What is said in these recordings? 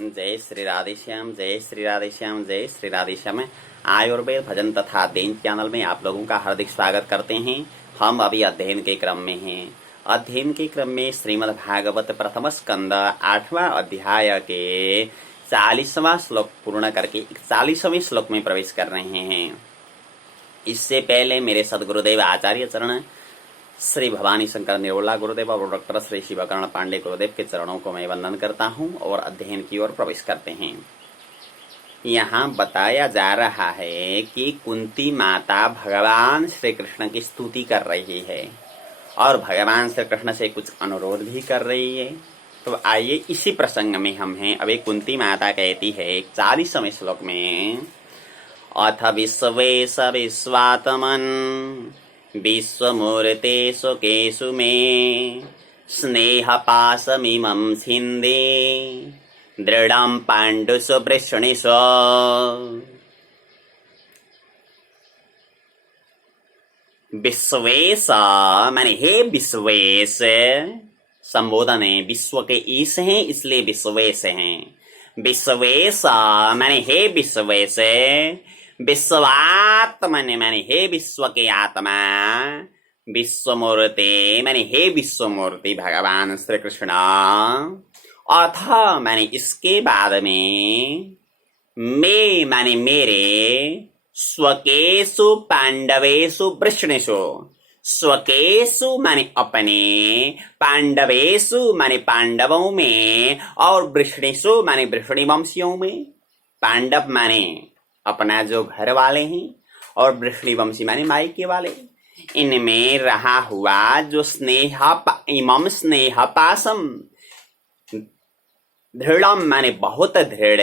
जय श्री राधेश्याम, जय श्री राधेश्याम, जय श्री राधेश्याम। आयुर्वेद भजन तथा अध्ययन चैनल में आप लोगों का हार्दिक स्वागत करते हैं। हम अभी अध्ययन के क्रम में हैं। अध्ययन के क्रम में श्रीमद् भागवत प्रथम स्कंद 8वां अध्याय के 40वां श्लोक पूर्ण करके 41वें श्लोक में प्रवेश कर रहे हैं। इससे पहले मेरे सदगुरुदेव आचार्य चरण श्री भवानी शंकर निर्मला गुरुदेव और डॉक्टर श्री शिवकर्ण पांडे गुरुदेव के चरणों को मैं वंदन करता हूं और अध्ययन की ओर प्रवेश करते हैं। यहाँ बताया जा रहा है कि कुंती माता भगवान श्री कृष्ण की स्तुति कर रही है और भगवान श्री कृष्ण से कुछ अनुरोध भी कर रही है। तो आइए इसी प्रसंग में हम हैं। अभी कुंती माता कहती है 40वें श्लोक में, अथ विश्वेश विश्वात्मन विश्वमूर्तेषु केषु मे स्नेहपाशमिमं छिन्दे दृढं पाण्डुषु वृषणिषु। विश्वेश माने हे विश्वेश, संबोधन है, विश्व के ईश हैं इसलिए विश्वेश हैं। विश्वेश माने हे विश्वेश, विश्वात्मने माने हे विश्व के आत्मा, विश्वमूर्ति माने हे विश्वमूर्ति भगवान श्री कृष्ण, अथ माने इसके बाद में, मे माने मेरे, स्वकेषु पांडवेषु वृषणेषु, स्वकेषु माने अपने, पांडवेषु माने पांडवों में और वृषणेषु माने वृषणी वंशियों में। पांडव माने अपना जो घर वाले हैं और वृषणी वंशी माने मायके वाले, इनमें रहा हुआ जो इमम स्नेह पासम, दृढ़म माने बहुत दृढ़,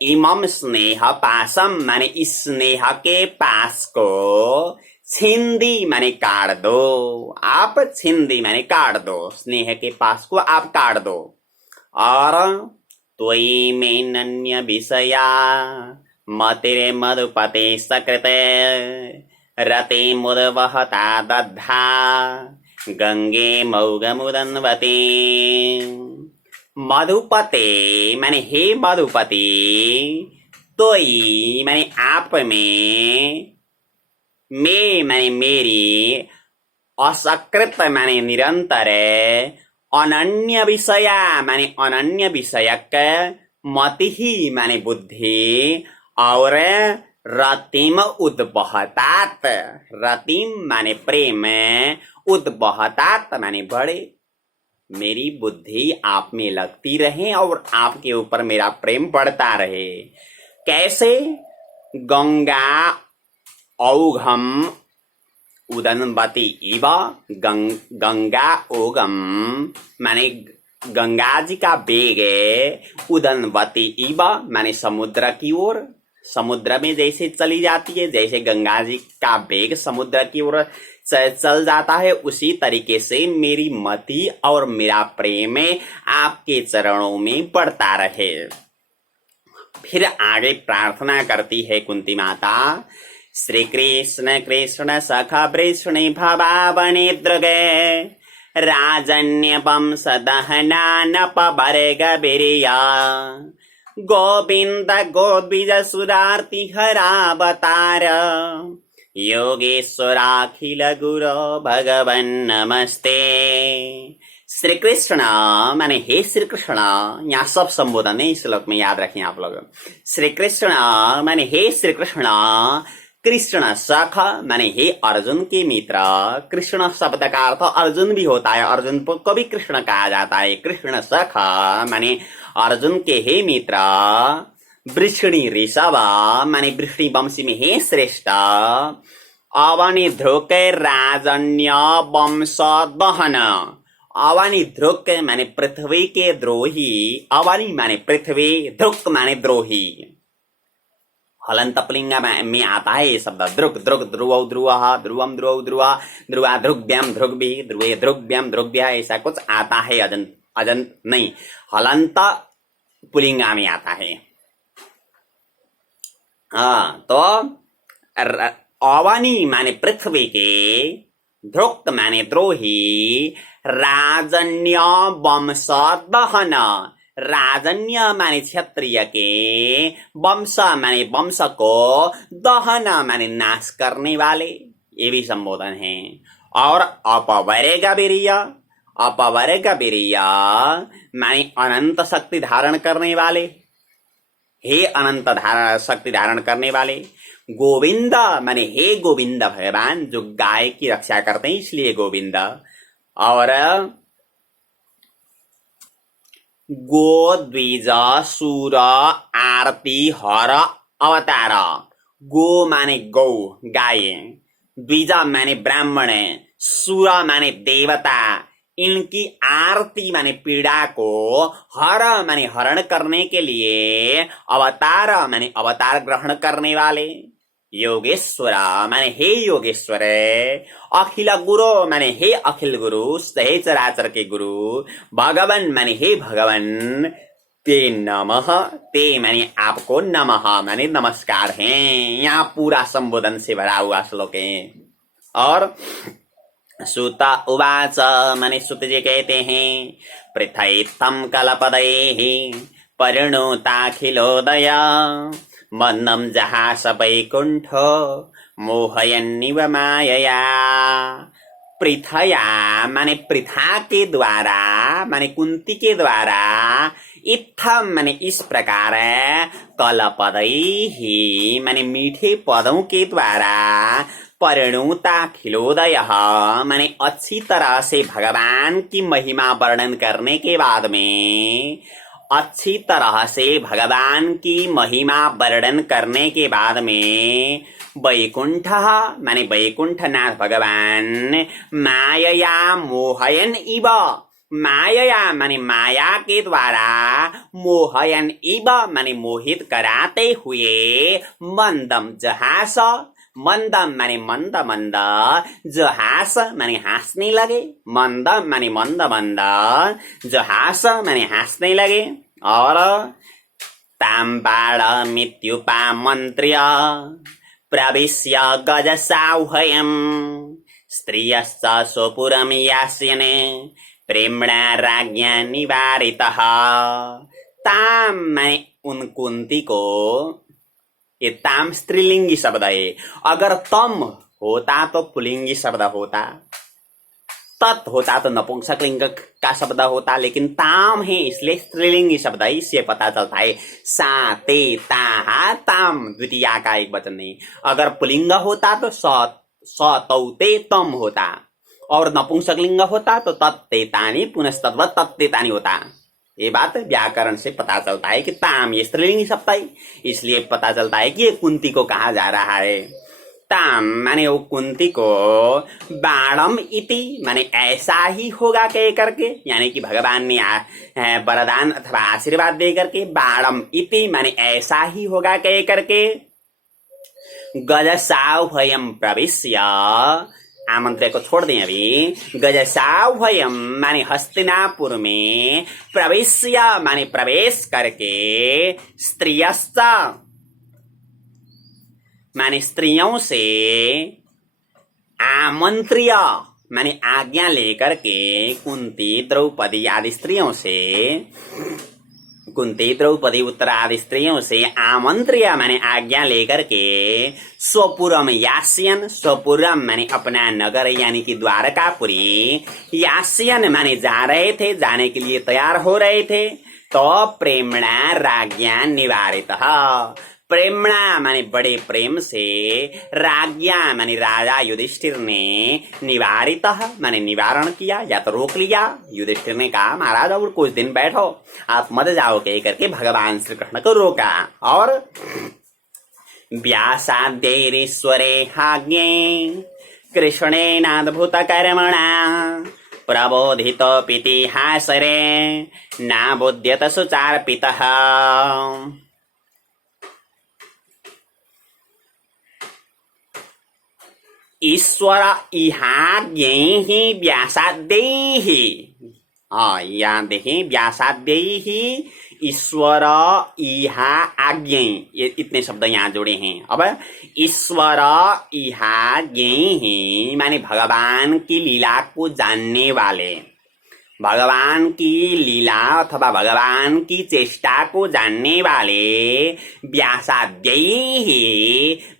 इमम स्नेह पासम माने इस स्नेह के पास को, छिंदी माने काट दो, आप छिंदी माने काट दो, स्नेह के पास को आप काट दो। और त्वयि में नन्य विषया मतिरे मधुपते सकृते रते मुदवहता दद्धा गंगे मौगमुदन्वते। मधुपते माने हे मधुपति, तोई माने आप में, मे माने मेरी, असकृत माने निरंतर, अनन्य विषया माने अनन्य विषयक, मति ही माने बुद्धि, और रतिम उद्बहतात, रतिम माने प्रेम, उद्बहतात माने बड़े, मेरी बुद्धि आप में लगती रहे और आपके ऊपर मेरा प्रेम बढ़ता रहे। कैसे? गंगा औघम उदन्वती इव, गंगा ओगम माने गंगा जी का बेग, उदन्वती इव माने समुद्र की ओर, समुद्र में जैसे चली जाती है, जैसे गंगा जी का बेग समुद्र की ओर चल जाता है, उसी तरीके से मेरी मति और मेरा प्रेम आपके चरणों में बढ़ता रहे। फिर आगे प्रार्थना करती है कुंती माता, श्री कृष्ण कृष्ण सखा वृषणी भवावने दृगे राजन्यपम सदहना नपवर्ग बिरिया गोविंद गोद्विज सुरार्ति हरावतार योगेश्वराखिल गुरो भगवन नमस्ते। श्री कृष्ण माने हे श्री कृष्ण, यहाँ सब संबोधन है इस श्लोक में, याद रखें आप लोग। श्री कृष्ण माने हे श्री कृष्ण, कृष्ण सखा माने हे अर्जुन के मित्र, कृष्ण शब्द का अर्थ अर्जुन भी होता है, अर्जुन को कभी कृष्ण कहा जाता है। कृष्ण सखा माने अर्जुन के हे मित्र, वृषणी ऋषभ माने वृषणी वंशी में हे श्रेष्ठ, अवनि ध्रुक राजन्य वंश दहन, अवनि ध्रुक माने पृथ्वी के द्रोही, अवनि माने पृथ्वी, ध्रुक माने द्रोही, हलंत पुल्लिंग में आता है ये शब्द। ध्रुक ध्रुक ध्रुव ध्रुव ध्रुवम ध्रुव ध्रुवा ध्रुवा ध्रुव्यम ध्रुवी ध्रुवे ध्रुव्यम ध्रुव्य, ऐसा कुछ आता है। अजंत नहीं, हलंत पुल्लिंगा में आता है। हाँ, तो अवनी माने पृथ्वी के, ध्रुक माने द्रोही, राजन्य वंश दहन राजन्य माने क्षत्रिय के, वंश माने वंश को, दहन माने नाश करने वाले, ये भी संबोधन है। और अपवर्ग वीर्य, अपवर्ग वीर्य माने अनंत शक्ति धारण करने वाले, हे अनंत शक्ति धारण करने वाले। गोविंद माने हे गोविंद भगवान, जो गाय की रक्षा करते हैं इसलिए गोविंद। और गो द्विज सूर आरती हर अवतार। गो माने गौ गाय, द्विज माने ब्राह्मण, सूर माने देवता, इनकी आरती माने पीड़ा को, हर माने हरण करने के लिए, अवतार माने अवतार ग्रहण करने वाले, योगेश्वर माने हे योगेश्वर, अखिल गुरु माने हे अखिल गुरु, हे चराचर के गुरु, भगवन माने हे भगवन, ते नमः, ते माने आपको, नमः माने नमस्कार है। यहाँ पूरा संबोधन से भरा हुआ श्लोक है। और सुत उवाच माने सुत जी कहते हैं, पृथैत्थं कलपदैः परिणुताखिलोदय मन्नं जहास वैकुण्ठो मोहयन्निव मायया। पृथया माने पृथा के द्वारा, माने कुंती के द्वारा, इत्थम माने इस प्रकार, कलपदैः माने मीठे पदों के द्वारा, परिणुता खिलोदय माने अच्छी तरह से भगवान की महिमा वर्णन करने के बाद में, अच्छी तरह से भगवान की महिमा वर्णन करने के बाद में, वैकुंठ माने वैकुंठनाथ भगवान, मायया मोहयन इव, मायया माने माया के द्वारा, मोहयन इव माने मोहित कराते हुए, मंदम जहास, मंदम माने मंद मंद, जहास माने हंसने लगे, मंद माने मंद मंद, जहास माने हंसने लगे। और ताम्बाड़ मृत्युपा मंत्र्य प्रविश्य गजसाह्वयम् स्त्रियश्च स्वपुरं यास्यने प्रेम्णा राज्ञा निवारितः। ताम माने उन कुंती को, ये ताम स्त्रीलिंगी शब्द है। अगर तम होता तो पुल्लिंगी शब्द होता, तत् होता तो नपुंसकलिंग का शब्द होता, लेकिन ताम है इसलिए स्त्रीलिंगी शब्द है। इससे पता चलता है सा ते ता ताम द्वितीया का एक वचन नहीं। अगर पुल्लिंग होता तो स तौ ते तम होता, और नपुंसकलिंग होता तो तत्ते तानी पुनस्तत्व तत्ते तानी होता। ये बात व्याकरण से पता चलता है कि ताम ये स्त्रीलिंगी शब्द है, इसलिए पता चलता है कि ये कुंती को कहा जा रहा है। ताम माने वो कुंती को, बाणम इति माने ऐसा ही होगा कह करके, यानी कि भगवान ने वरदान अथवा आशीर्वाद दे करके, बाणम इति माने ऐसा ही होगा कह करके, गजसाह्वयम् प्रविश्य, आमंत्रण को छोड़ दें अभी, गजसाह्वयम् माने हस्तिनापुर में, प्रविश्य माने प्रवेश करके, स्त्रियश्च माने स्त्रियों से, आमंत्र्य माने आज्ञा लेकर के, कुंती द्रौपदी आदि स्त्रियों से, कुंती द्रौपदी उत्तरा आदि स्त्रियों से, आमंत्र्य माने आज्ञा लेकर के, स्वपुरम यास्यन, स्वपुरम माने अपना नगर यानी कि द्वारकापुरी, यास्यन माने जा रहे थे, जाने के लिए तैयार हो रहे थे, तो प्रेम्णा राज्ञा निवारितः, प्रेम्णा माने बड़े प्रेम से, राज्ञा माने राजा युधिष्ठिर ने, निवारितः माने निवारण किया या तो रोक लिया। युधिष्ठिर ने कहा महाराज और कुछ दिन बैठो, आप मत जाओ कह करके भगवान श्री कृष्ण को रोका। और व्यासाद्यैरीश्वरे हाज्ञे कृष्णेनाद्भुत कर्मणा प्रबोधितोऽपीतिहासरे नाबुध्यत सुचार्पितः। ईश्वर इहाज्ञैः व्यासाद्यैः, यहाँ देखें व्यासाद्यैः ईश्वर इहा आज्ञै, ये इतने शब्द यहाँ जुड़े हैं। अब ईश्वर इहाज्ञैः माने भगवान की लीला को जानने वाले, भगवान की लीला अथवा भगवान की चेष्टा को जानने वाले व्यासाद्यैः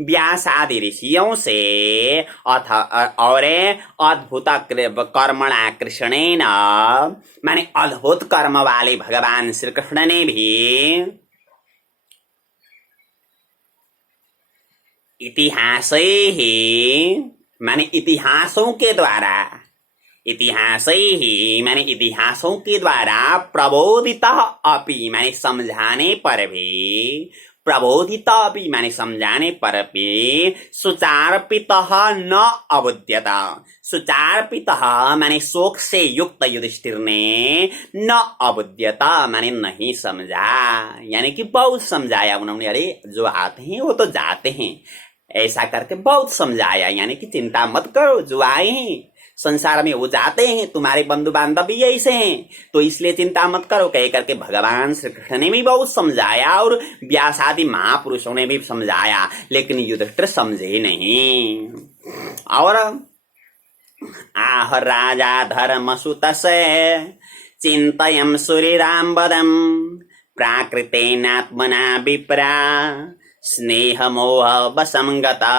व्यासादि ऋषियों से और अद्भुत कर्मणा कृष्णेन माने अद्भुत कर्म वाले भगवान श्री कृष्ण ने भी इतिहासैः माने इतिहासों के द्वारा इतिहासैः माने इतिहासों के द्वारा प्रबोधितः अपि माने समझाने पर भी प्रबोधित अपि माने समझाने पर भी सुचार्पितः न अबुध्यत सुचार्पितः माने शोक से युक्त युधिष्ठिर ने न अबुध्यत माने नहीं समझा, यानी कि बहुत समझाया उन्होंने। अरे जो आते हैं वो तो जाते हैं, ऐसा करके बहुत समझाया, यानी कि चिंता मत करो, जो आए हैं संसार में वो जाते हैं, तुम्हारे बंधु बांधव भी ऐसे हैं, तो इसलिए चिंता मत करो कह करके भगवान श्री कृष्ण ने भी बहुत समझाया और व्यासादि महापुरुषों ने भी समझाया, लेकिन युधिष्ठिर समझे नहीं। और आह राजा धर्मसुतस्य चिंतयन् सूरिराम्बदं प्राकृतेनात्मना विप्रा स्नेह मोह वसंगता।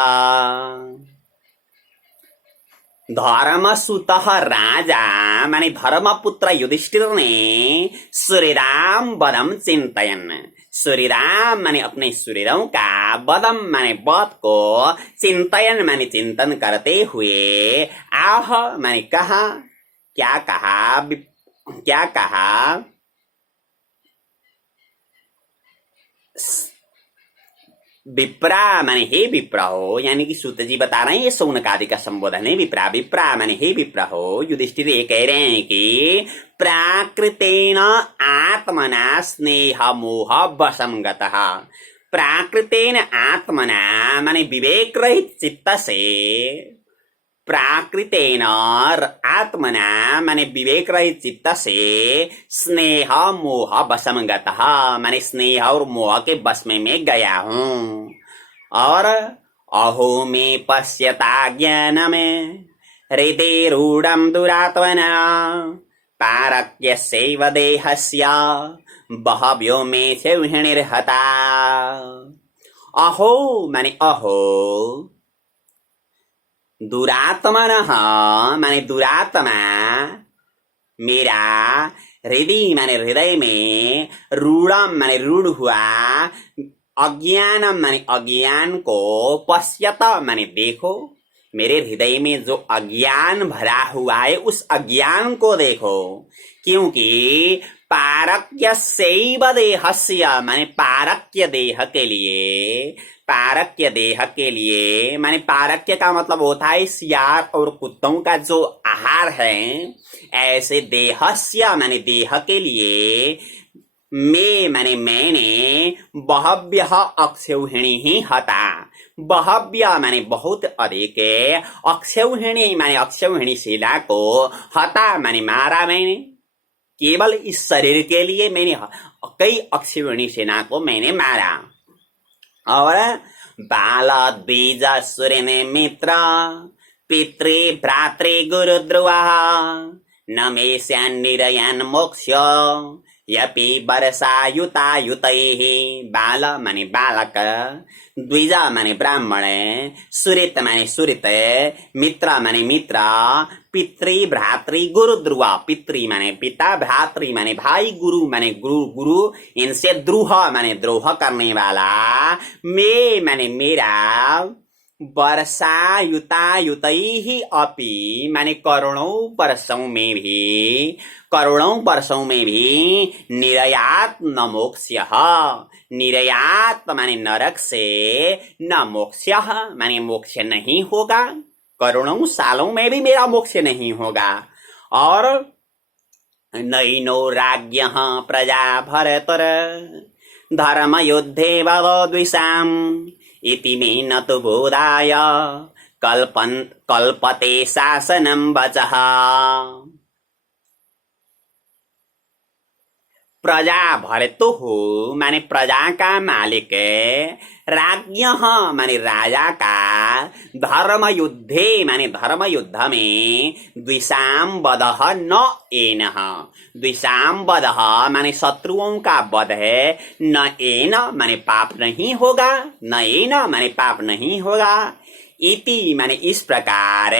धर्मसुतः राजा माने धर्मपुत्र युधिष्ठिर ने सूर्यराम वधम चिंतयन्, सूर्यराम माने अपने सूर्यों का, वधम माने वध को, चिंतयन माने चिंतन करते हुए, आह माने कहा, क्या कहा विप्रा माने हे विप्र हो, यानी कि सूत जी बता रहे हैं ये शौनकादि का संबोधन है। विप्रा विप्रा माने हे विप्र हो, युधिष्ठिर ये कह रहे हैं कि प्राकृतेन आत्मना स्नेह मोह वशंगतः, प्राकृतेन आत्मना माने विवेक रहित चित्त से, प्राकृतेन आत्मना माने विवेक रहित चित्त से, स्नेह मोह वशंगतः माने स्नेह और मोह के वश में मैं गया हूँ। और अहो में पश्यता ज्ञान में हृदय रूढ़म दुरात्मना पारक्यस्यैव देहस्य बहव्यो में छेहिणिर्हता। अहो माने अहो, दुरात्मनः माने दुरात्मा मेरा, हृदय माने हृदय में, रूढ़म माने रूढ़ हुआ, अज्ञानम माने अज्ञान को, पश्यत माने देखो, मेरे हृदय में जो अज्ञान भरा हुआ है उस अज्ञान को देखो, क्योंकि पारक्यस्यैव देहस्य माने पारक्य देह के लिए, पारक्य देह के लिए माने पारक्य का मतलब होता है सियार और कुत्तों का जो आहार है, ऐसे देहस्य माने देह के लिए, मैं माने मैंने, बहव्य अक्षौहिणी ही हता, बहव्य माने बहुत अधिक, अक्षौहिणी माने अक्षौहिणी सेना को, हता माने मारा मैंने, केवल इस शरीर के लिए मैंने कई अक्षौहिणी सेना को मैंने मारा। और बाल द्विज सूर्य मित्र पितृ भ्रातृ गुरुद्रुवा न मे स्यान्निरयान् मोक्ष यपि वर्षायुतायुतैः। बाल माने बालक, द्विज माने ब्राह्मण, सुरित माने सुरित, मित्र माने मित्र, पितृ भ्रातृ गुरु ध्रुवा, पितृ माने पिता, भ्रातृ माने भाई, गुरु माने गुरु, गुरु इनसे द्रोह माने द्रोह करने वाला, मे माने मेरा, वर्षायुतायुतैः अपि माने करोड़ों वर्षों में भी, करोड़ों वर्षों में भी, निर्यात न मोक्ष्यः, निर्यात माने नरक से, न मोक्ष्यः माने मोक्ष नहीं होगा, करोड़ों सालों में भी मेरा मोक्ष नहीं होगा। और नैनो राज्ञः प्रजा भरतर धर्म युद्धे वदद्विषाम् इति मे न तु बोधाय कल्पते शासनं वचः। प्रजा भर्तुः माने प्रजा का मालिक, राज्ञः माने राजा का, धर्म युद्धे माने धर्म युद्ध में, द्विषाम वधः न एनः, द्विषाम वधः माने शत्रुओं का वध है, न एन माने पाप नहीं होगा, न एन माने पाप नहीं होगा, इति माने इस प्रकार,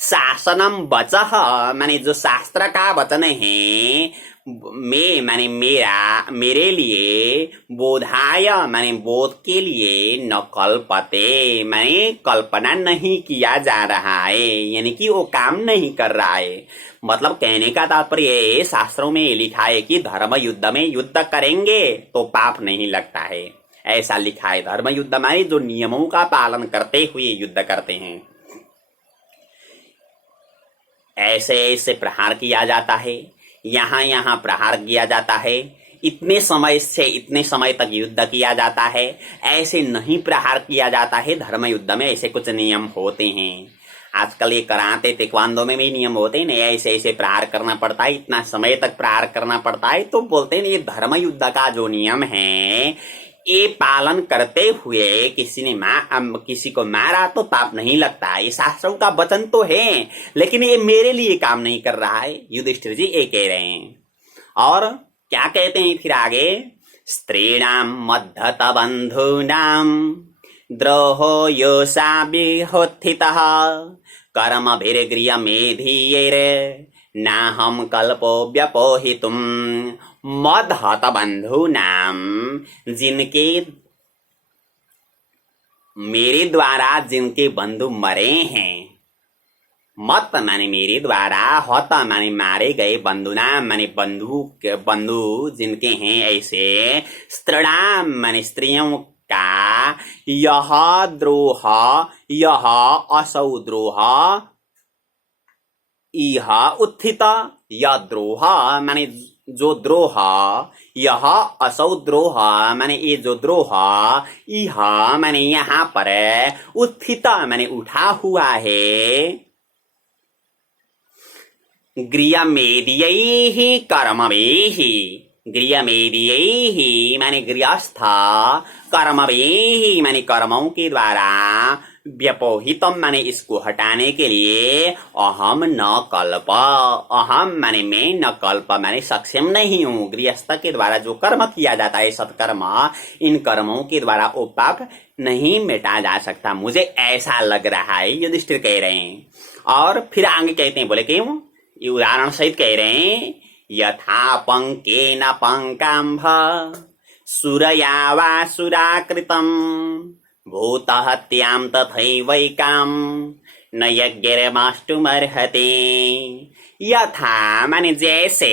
शासनम वचः माने जो शास्त्र का वचन है, मैं माने मेरा, मेरे लिए, बोधाय माने बोध के लिए, न कल्पते माने कल्पना नहीं किया जा रहा है, यानी कि वो काम नहीं कर रहा है। मतलब कहने का तात्पर्य शास्त्रों में लिखा है कि धर्म युद्ध में युद्ध करेंगे तो पाप नहीं लगता है, ऐसा लिखा है। धर्म युद्ध माने जो नियमों का पालन करते हुए युद्ध करते हैं, ऐसे ऐसे प्रहार किया जाता है, यहाँ यहाँ प्रहार किया जाता है, इतने समय से इतने समय तक युद्ध किया जाता है, ऐसे नहीं प्रहार किया जाता है। धर्म युद्ध में ऐसे कुछ नियम होते हैं। आजकल ये कराते ताइक्वांडो में भी नियम होते हैं, नहीं ऐसे ऐसे प्रहार करना पड़ता है, इतना समय तक प्रहार करना पड़ता है। तो बोलते हैं ये धर्म युद्ध का जो नियम है, ये पालन करते हुए किसी ने किसी को मारा तो पाप नहीं लगता। ये शास्त्रों का वचन तो है, लेकिन ये मेरे लिए काम नहीं कर रहा है। युधिष्ठिर जी ये कह रहे हैं। और क्या कहते हैं फिर आगे, स्त्रीणाम मद्धत बंधूनाम द्रोहो योषा विहोत्थितः कर्मभिर्गृह्य मेधीयैरे नाहम कल्पो व्यपोहितुम। मदहत बंधु नाम, जिनके मेरे द्वारा जिनके बंधु मरे हैं, मत माने मेरे द्वारा, हत माने मारे गए, बंधु नाम माने बंधु जिनके हैं, ऐसे स्त्रीणाम माने स्त्रियों का, यह द्रोह, यह असौ द्रोह, इह उत्थित, यह द्रोह माने जो द्रोह, यह असौ द्रोह माने ये जो द्रोह, इह माने यहाँ पर, उत्थित माने उठा हुआ है, गृहमेदीयैः कर्मभिः, गृहमेदीयैः माने गृहस्थ, कर्मभिः माने कर्मों के द्वारा, व्यपोहितम माने इसको हटाने के लिए, अहम न कल्प, अहम माने मैं, न कल्प माने सक्षम नहीं हूँ। गृहस्थ के द्वारा जो कर्म किया जाता है सत्कर्म, इन कर्मों के द्वारा वो पाप नहीं मिटा जा सकता, मुझे ऐसा लग रहा है, युधिष्ठिर कह रहे हैं। और फिर आगे कहते हैं, बोले क्यों, ये उदाहरण सहित कह रहे हैं, यथा पंकेन पंकाम्भ सुरया वा सुराकृतम भूतहत्यां तथैवैकाम न यज्ञैर्माष्टुमर्हति। यथा माने जैसे,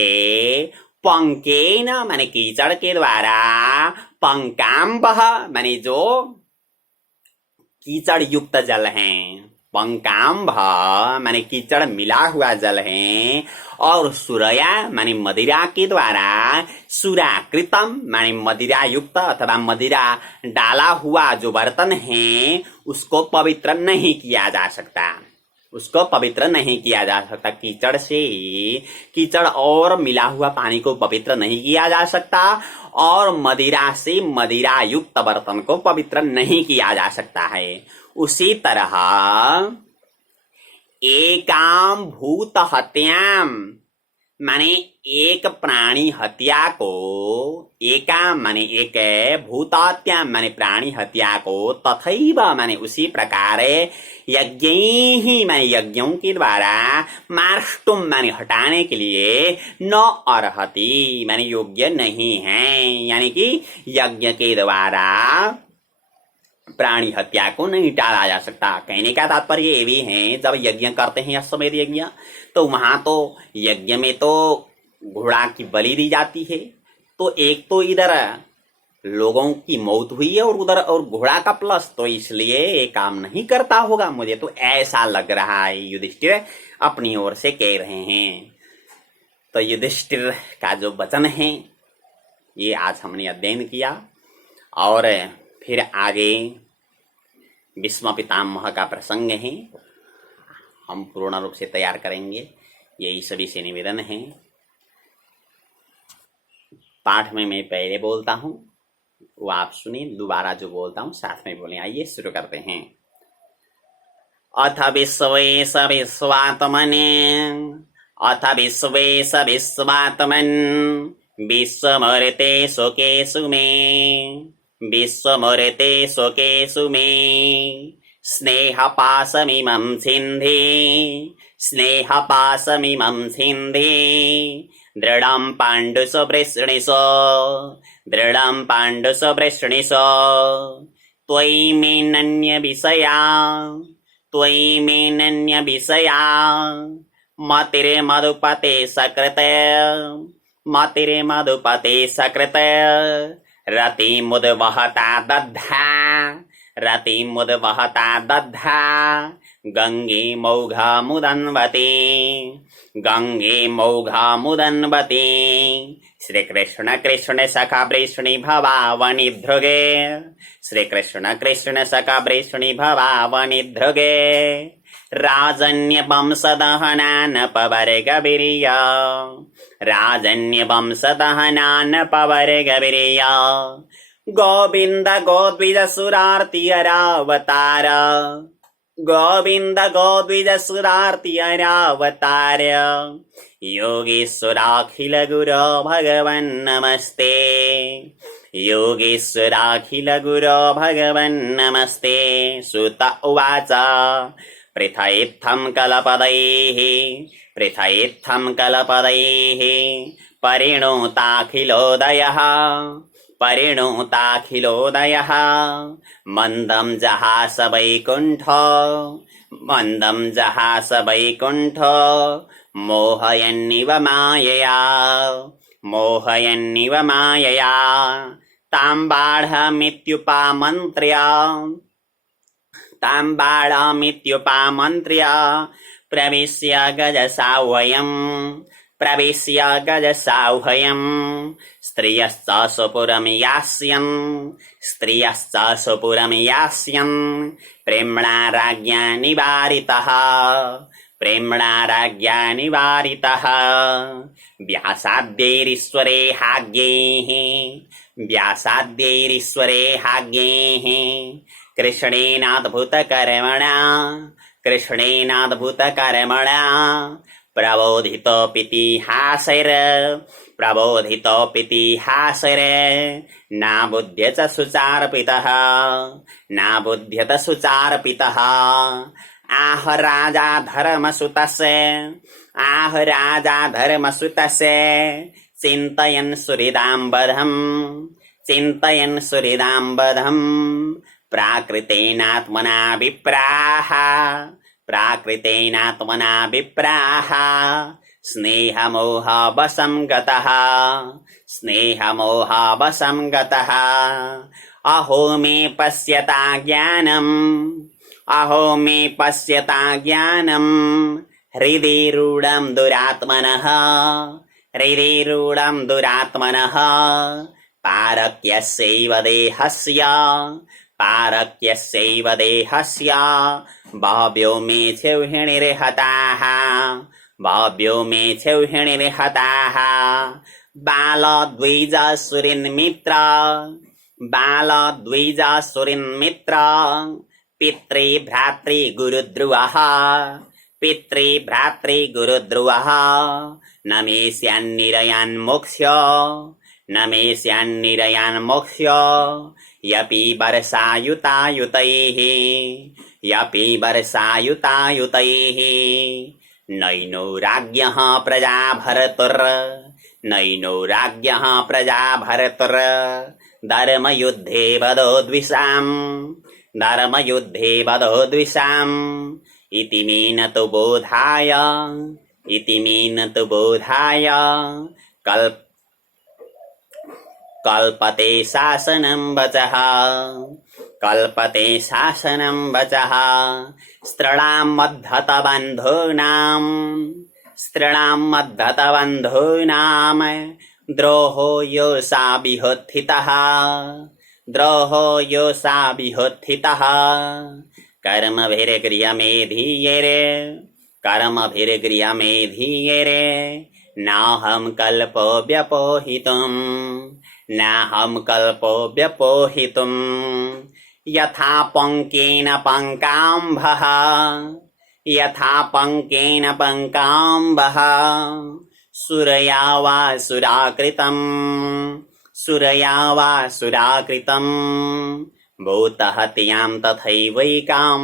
पंकेन माने कीचड़ के द्वारा, पंकाम्बः माने जो कीचड़ युक्त जल हैं, पंकाम्भ माने कीचड़ मिला हुआ जल है, और सुरया माने मदिरा के द्वारा, सुराकृतम माने मदिरा युक्त अथवा मदिरा डाला हुआ जो बर्तन है, उसको पवित्र नहीं किया जा सकता, उसको पवित्र नहीं किया जा सकता। कीचड़ से, कीचड़ और मिला हुआ पानी को पवित्र नहीं किया जा सकता, और मदिरा से मदिरा युक्त बर्तन को पवित्र नहीं किया जा सकता है। उसी तरह एकाम भूत हत्याम माने एक प्राणी हत्या को, एकाम माने एक, भूत हत्या माने प्राणी हत्या को, तथैव माने उसी प्रकार, यज्ञैहि माने यज्ञों के द्वारा, मार्ष्टुम माने हटाने के लिए, न अर्हति माने योग्य नहीं है, यानी कि यज्ञ के द्वारा प्राणी हत्या को नहीं टाला जा सकता। कहने का तात्पर्य ये भी है, जब यज्ञ करते हैं अश्वमेध यज्ञ, तो वहां तो यज्ञ में तो घोड़ा की बलि दी जाती है, तो एक तो इधर लोगों की मौत हुई है और उधर और घोड़ा का प्लस, तो इसलिए ये काम नहीं करता होगा, मुझे तो ऐसा लग रहा है, युधिष्ठिर अपनी ओर से कह रहे हैं। तो युधिष्ठिर का जो वचन है ये आज हमने अध्ययन किया, और फिर आगे भीष्म पितामह का प्रसंग है, हम पूर्ण रूप से तैयार करेंगे, यही सभी से निवेदन है। पाठ में मैं पहले बोलता हूँ, वो आप सुनिए, दोबारा जो बोलता हूँ साथ में बोलें। आइए शुरू करते हैं। अथ विश्वेश विश्वात्मने, अथ विश्वेश विश्वात्मन्, विश्वमूर्ते सुकेषु मे, विश्वमूर्ते सुकेषु मे, स्नेहपाशमिमं सिन्धे, स्नेहपाशमिमं सिन्धे, दृढं पाण्डुसुवृष्णिष, दृढं पाण्डुसुवृष्णिष, त्वयि मेऽनन्यविषया, त्वयि मेऽनन्यविषया, मतिर्मधुपते सकृत, मतिर्मधुपते सकृत, रतिमुद्वहता दद्धा, रतिमुद्वहता दद्धा, गंगे मौघमुदन्वते, गंगे मौघमुदन्वते, श्री कृष्ण कृष्ण सखा वृष्णि भवावनि ध्रुगे, श्री कृष्ण कृष्ण सखा वृष्णि भवावनि ध्रुगे, राजन्य वंशदहनान पवर्गवीर्य, राजन्य वंशदहनान पवर्गवीर्य, गोविंद गोद्विज सुरार्ति अरावतार, गोविंद गोद्विज सुरार्ति अरावतार, योगेश्वराखिल गुरो भगवन् नमस्ते, योगेश्वराखिल गुरो भगवन् नमस्ते। सुत उवाच पृथयेत्थं कलपदैः, पृथयेत्थं कलपदैः, परिणुताखिलोदयः, परिणुताखिलोदयः, मन्दं जहास वैकुण्ठ, मन्दं जहास वैकुण्ठ, मोहयन्निव मायया, मोहयन्निव मायया, तां बाढमित्युपामन्त्र्य, तां बाढमित्युपामन्त्र्य, प्रविश्य गजसाह्वयम्, प्रविश्य गजसाह्वयम्, स्त्रियश्च स्वपुरं यास्यन्, स्त्रियश्च स्वपुरं यास्यन्, प्रेम्णा राज्ञा निवारितः, प्रेम्णा राज्ञा निवारितः, व्यासाद्यैरीश्वरे हाज्ञैः, व्यासाद्यैरीश्वरे हाज्ञैः, कृष्णेनाद्भुतकर्मणा, कृष्णेनाद्भुतकर्मणा, प्रबोधितोऽपीतिहासैर्, प्रबोधितोऽपीतिहासैर्, नाबुध्यत सुचार्पितः, नाबुध्यत सुचार्पितः, आह राजा धर्मसुतस्य, आह राजा धर्मसुतस्य, चिन्तयन् सुहृदाम्बरम्, चिन्तयन् सुहृदाम्बरम्, प्राकृतेनात्मना विप्राः, प्राकृतेनात्मना विप्राः, स्नेहमोहवशं गतः, स्नेहमोहवशं गतः, अहो मे पश्यता ज्ञानम्, अहो मे पश्यता ज्ञानम्, हृदि रूढं दुरात्मनः, हृदि रूढं दुरात्मनः, पारक्यस्यैव देहस्य, पारक्यस्यैव देहस्य, बह्व्यो मे छेहिणिर्हताः, बह्व्यो मे छेहिणिर्हताः, बालद्विजसुरिन्मित्र, बालद्विजसुरिन्मित्र, पितृभ्रातृगुरुध्रुवः, पितृभ्रातृगुरुध्रुवः, न मे स्यान्निरयान्मोक्ष्य, न मे स्यान्निरयान्मोक्ष्य, यपि वर्षायुतायुतैः, यपि वर्षायुतायुतैः, नैनो राज्ञः प्रजा भर्तुर्, नैनो राज्ञः प्रजा भर्तुर्, धर्मयुद्धे वदो द्विषाम्, धर्मयुद्धे वदो द्विषाम्, इति मे न तु बोधाय, इति मे न तु बोधाय, कल्पते शासनं वचः, कल्पते शासनं वचः, स्त्रीणां मद्धतबन्धूनां, स्त्रीणां मद्धतबन्धूनां, द्रोहो योषा विहोत्थितः, द्रोहो योषा विहोत्थितः, कर्मभिर्गृह्यमेधीयेरे, कर्मभिर्गृह्यमेधीयेरे, नाहं कल्पो व्यपोहितुं नाहं कल्पो व्यपोहितुं यथा पङ्केन पङ्काम्भः यथा पङ्केन पङ्काम्बः सुरया वा सुराकृतं सुरया वा सुराकृतं भूतहत्यां तथैवैकां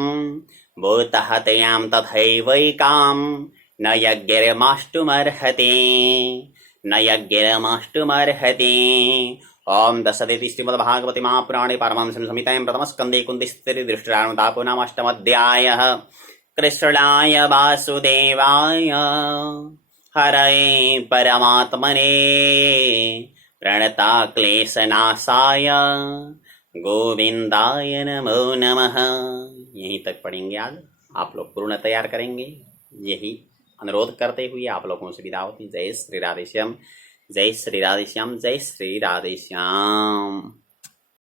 भूतहत्यां तथैवैकां न यज्ञैर्माष्टुमर्हति न यज्ञैर्माष्टुमर्हति। ओम दशदिति श्रीमद्भागवते महापुराणे पारमहंस्यां संहितायां प्रथमस्कन्धे कुन्तीस्त्रीदृष्टानुतापो नाम अष्टमोऽध्यायः। कृष्णाय वासुदेवाय हरये परमात्मने प्रणताक्लेशनाशाय गोविंदाय नमो नमः। यहीं तक पढ़ेंगे आज, आप लोग पूर्ण तैयार करेंगे, यही अनुरोध करते हुए आप लोगों से विदा होती। जय श्री राधेश्याम, जय श्री राधेश्याम, जय श्री राधेश्याम।